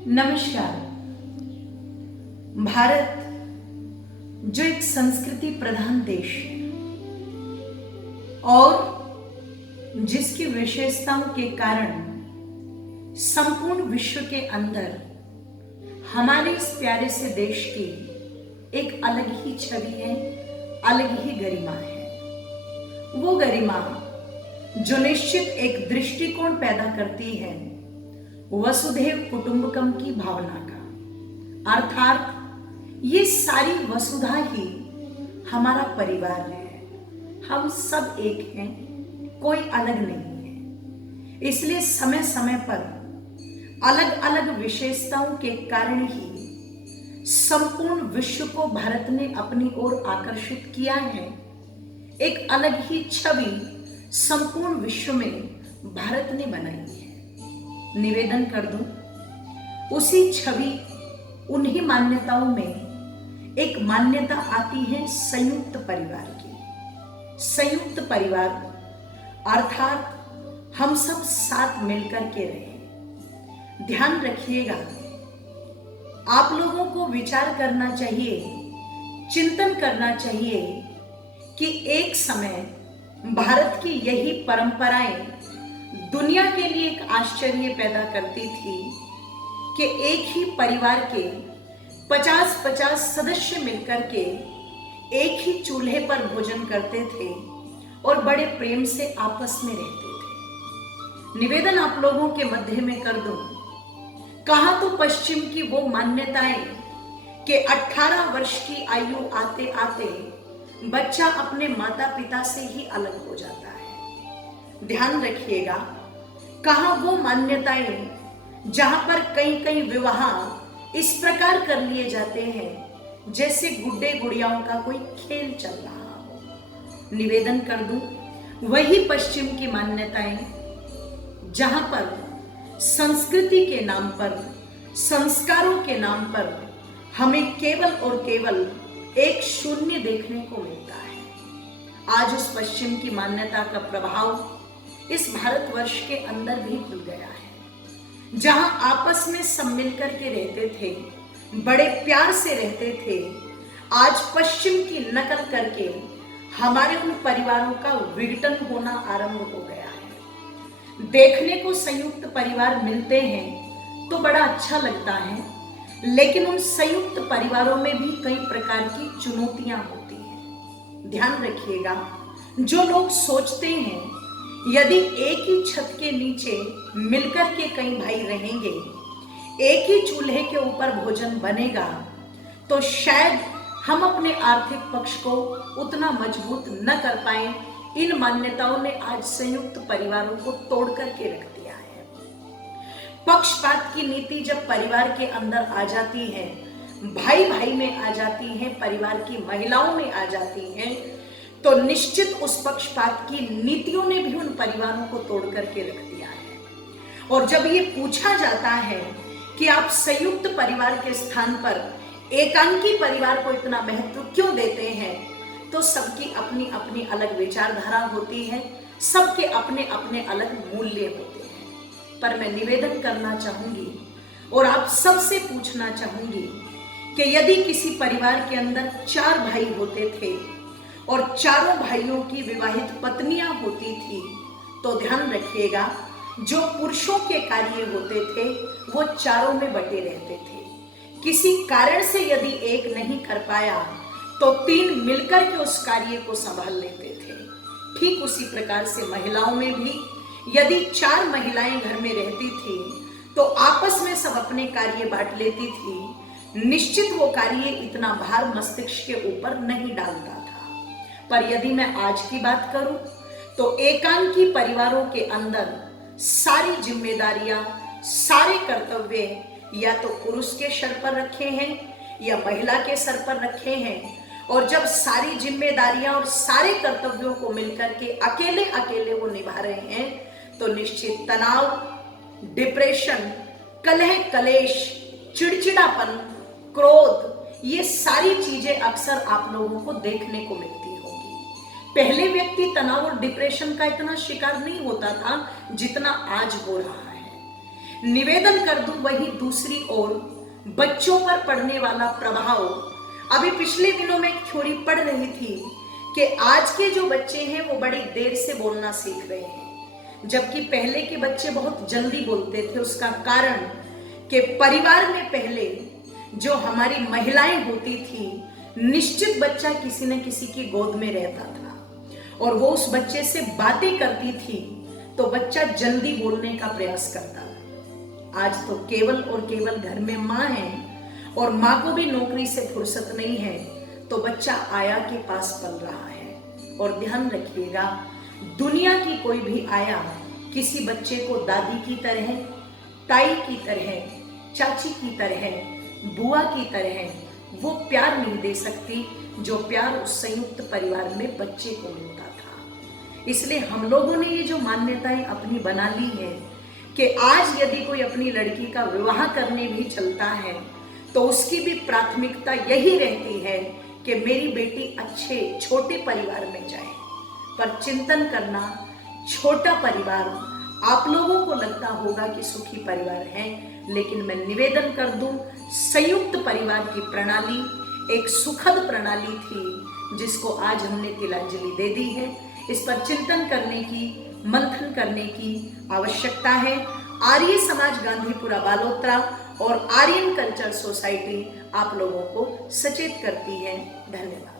नमस्कार। भारत जो एक संस्कृति प्रधान देश है और जिसकी विशेषताओं के कारण संपूर्ण विश्व के अंदर हमारे इस प्यारे से देश की एक अलग ही छवि है, अलग ही गरिमा है। वो गरिमा जो निश्चित एक दृष्टिकोण पैदा करती है वसुधैव कुटुंबकम की भावना का, अर्थात ये सारी वसुधा ही हमारा परिवार है। हम सब एक हैं, कोई अलग नहीं है। इसलिए समय समय पर अलग अलग विशेषताओं के कारण ही संपूर्ण विश्व को भारत ने अपनी ओर आकर्षित किया है। एक अलग ही छवि संपूर्ण विश्व में भारत ने बनाई है। निवेदन कर दूं, उसी छवि उन्हीं मान्यताओं में एक मान्यता आती है संयुक्त परिवार की। संयुक्त परिवार अर्थात हम सब साथ मिलकर के रहें। ध्यान रखिएगा, आप लोगों को विचार करना चाहिए, चिंतन करना चाहिए कि एक समय भारत की यही परंपराएं दुनिया के लिए एक आश्चर्य पैदा करती थी कि एक ही परिवार के 50-50 सदस्य मिलकर के एक ही चूल्हे पर भोजन करते थे और बड़े प्रेम से आपस में रहते थे। निवेदन आप लोगों के मध्य में कर दूं, कहा तो पश्चिम की वो मान्यताएं कि 18 वर्ष की आयु आते आते बच्चा अपने माता पिता से ही अलग हो जाता है। ध्यान रखिएगा, कहा वो मान्यताएं जहां पर कई कई विवाह इस प्रकार कर लिए जाते हैं जैसे गुड्डे गुड़ियाओं का कोई खेल चल रहा हो। निवेदन कर दूं, वही पश्चिम की मान्यताएं जहां पर संस्कृति के नाम पर, संस्कारों के नाम पर हमें केवल और केवल एक शून्य देखने को मिलता है। आज उस पश्चिम की मान्यता का प्रभाव इस भारतवर्ष के अंदर भी घुल गया है। जहां आपस में सब मिलकर के रहते थे, बड़े प्यार से रहते थे, आज पश्चिम की नकल करके हमारे उन परिवारों का विघटन होना आरंभ हो गया है। देखने को संयुक्त परिवार मिलते हैं तो बड़ा अच्छा लगता है, लेकिन उन संयुक्त परिवारों में भी कई प्रकार की चुनौतियां होती हैं। ध्यान रखिएगा, जो लोग सोचते हैं यदि एक ही छत के नीचे मिलकर के कई भाई रहेंगे, एक ही चूल्हे के ऊपर भोजन बनेगा, तो शायद हम अपने आर्थिक पक्ष को उतना मजबूत न कर पाए। इन मान्यताओं ने आज संयुक्त परिवारों को तोड़ करके रख दिया है। पक्षपात की नीति जब परिवार के अंदर आ जाती है, भाई भाई में आ जाती है, परिवार की महिलाओं में आ जाती है, तो निश्चित उस पक्षपात की नीतियों ने भी उन परिवारों को तोड़ करके रख दिया है। और जब ये पूछा जाता है कि आप संयुक्त परिवार के स्थान पर एकांकी परिवार को इतना महत्व क्यों देते हैं, तो सबकी अपनी अपनी अलग विचारधारा होती है, सबके अपने अपने अलग मूल्य होते हैं। पर मैं निवेदन करना चाहूंगी और आप सबसे पूछना चाहूंगी कि यदि किसी परिवार के अंदर 4 भाई होते थे और चारों भाइयों की विवाहित पत्नियां होती थी, तो ध्यान रखिएगा, जो पुरुषों के कार्य होते थे वो चारों में बटे रहते थे। किसी कारण से यदि एक नहीं कर पाया तो 3 मिलकर के उस कार्य को संभाल लेते थे। ठीक उसी प्रकार से महिलाओं में भी यदि 4 महिलाएं घर में रहती थी तो आपस में सब अपने कार्य बांट लेती थी। निश्चित वो कार्य इतना भार मस्तिष्क के ऊपर नहीं डालता था। पर यदि मैं आज की बात करूं तो एकांकी परिवारों के अंदर सारी जिम्मेदारियां, सारे कर्तव्य या तो पुरुष के सर पर रखे हैं या महिला के सर पर रखे हैं। और जब सारी जिम्मेदारियां और सारे कर्तव्यों को मिलकर के अकेले अकेले वो निभा रहे हैं, तो निश्चित तनाव, डिप्रेशन, कलह कलेश, चिड़चिड़ापन, क्रोध, ये सारी चीजें अक्सर आप लोगों को देखने को मिलती होगी। पहले व्यक्ति तनाव और डिप्रेशन का इतना शिकार नहीं होता था जितना आज हो रहा है। निवेदन कर दूं वहीं दूसरी ओर बच्चों पर पड़ने वाला प्रभाव। अभी पिछले दिनों में एक थ्योरी पढ़ रही थी कि आज के जो बच्चे हैं वो बड़ी देर से बोलना सीख रहे हैं, जबकि पहले के बच्चे बहुत जल्दी बोलते थे। उसका कारण कि परिवार में पहले जो हमारी महिलाएं होती थी, निश्चित बच्चा किसी न किसी की गोद में रहता था और वो उस बच्चे से बातें करती थी तो बच्चा जल्दी बोलने का प्रयास करता था। आज तो केवल और केवल घर में माँ है और माँ को भी नौकरी से फुर्सत नहीं है, तो बच्चा आया के पास पल रहा है। और ध्यान रखिएगा, दुनिया की कोई भी आया किसी बच्चे को दादी की तरह, ताई की तरह, चाची की तरह, बुआ की तरह वो प्यार नहीं दे सकती जो प्यार उस संयुक्त परिवार में बच्चे को मिलता था। इसलिए हम लोगों ने ये जो मान्यताएं अपनी बना ली है कि आज यदि कोई अपनी लड़की का विवाह करने भी चलता है तो उसकी भी प्राथमिकता यही रहती है कि मेरी बेटी अच्छे छोटे परिवार में जाए। पर चिंतन करना, छोटा परिवार आप लोगों को लगता होगा कि सुखी परिवार है, लेकिन मैं निवेदन कर दूं, संयुक्त परिवार की प्रणाली एक सुखद प्रणाली थी जिसको आज हमने तिलांजलि दे दी है। इस पर चिंतन करने की, मंथन करने की आवश्यकता है। आर्य समाज गांधीपुरा बालोतरा और आर्यन कल्चर सोसाइटी आप लोगों को सचेत करती है। धन्यवाद।